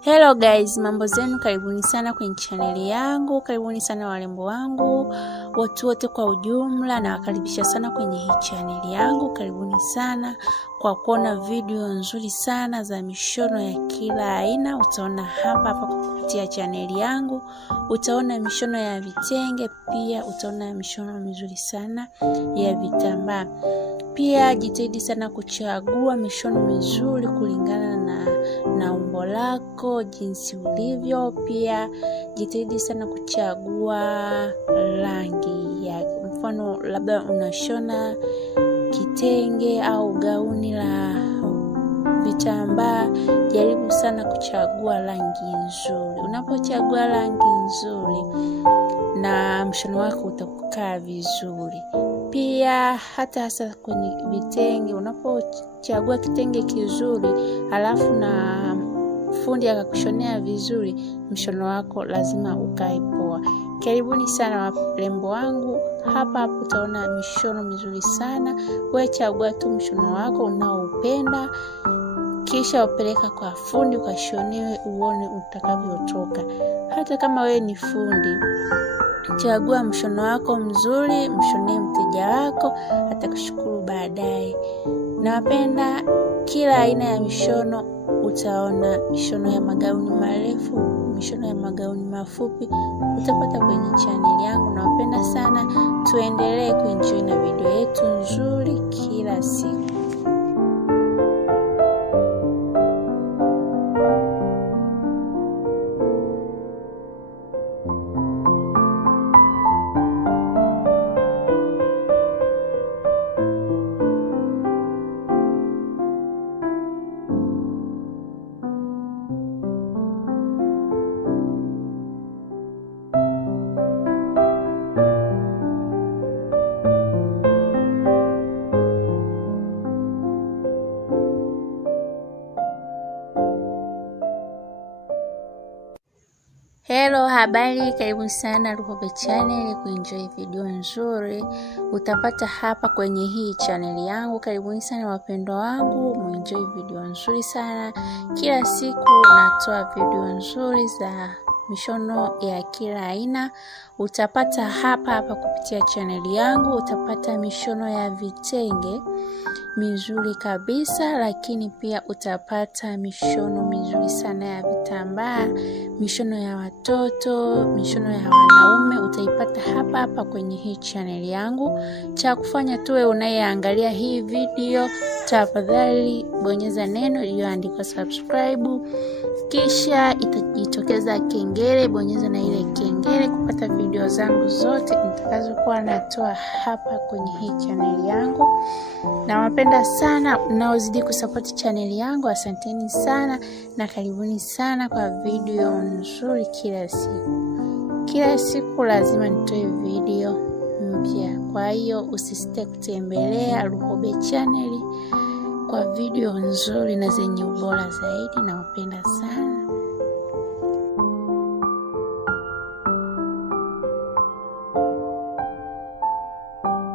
Hello guys, mambo zenu, karibuni sana kwenye channel yangu, karibuni sana warembo wangu, watu wote kwa ujumla, na wakaribisha sana kwenye hii channel yangu. Karibuni sana kwa kuona video nzuri sana za mishono ya kila aina. Utaona hapa kupitia channel yangu, utaona mishono ya vitenge, pia utaona mishono mizuri sana ya vitambaa. Pia jitahidi sana kuchagua mishono mizuri kulingana na umbo lako, jinsi ulivyo. Pia jitahidi sana kuchagua rangi ya, mfano labda unashona kitenge au gauni la vitambaa, jaribu sana kuchagua rangi nzuri. Unapochagua rangi nzuri na mshono wako utakaa vizuri. Pia hasa kwenye vitenge, unapochagua kitenge kizuri alafu na fundi akakushonea vizuri, mshono wako lazima ukae poa. Karibuni sana warembo wangu, hapa utaona mishono mizuri sana. Wewe chagua tu mshono wako unaoupenda, kisha upeleka kwa fundi ukashonewe, uone utakavyotoka. Hata kama wewe ni fundi, chagua mshono wako mzuri, mshonee mteja wako, atakushukuru baadaye. Nawapenda kila aina ya mishono. Utaona mishono ya magauni marefu, mishono ya magauni mafupi, utapata kwenye channel yangu. Nawapenda sana, tuendelee kuenjoy na video yetu nzuri kila siku. Hello, habari, karibu sana Luhobe channel kuenjoy video nzuri. Utapata hapa kwenye hii channel yangu. Karibuni sana wapendwa wangu, muenjoy video nzuri sana. Kila siku natoa video nzuri za mishono ya kila aina. Utapata hapa kupitia channel yangu. Utapata mishono ya vitenge mizuri kabisa, lakini pia utapata mishono mizuri sana ya vitambaa, mishono ya watoto, mishono ya wanaume. Utaipata hapa kwenye hii channel yangu. Cha kufanya tuwe unayeangalia hii video, tafadhali bonyeza neno iliyoandikwa subscribe, kisha itajitokeza kengele, bonyeza na ile kengele kupata video zangu zote nitakazokuwa natoa hapa kwenye hii channel yangu. Nawapenda sana mnaozidi kusupport channel yangu. Asanteni sana na karibuni sana kwa video nzuri kila siku. Kila siku lazima nitoe video mpya. Kwa hiyo usisite kutembelea Luhobe channel kwa video nzuri na zenye ubora zaidi. Nawapenda sana.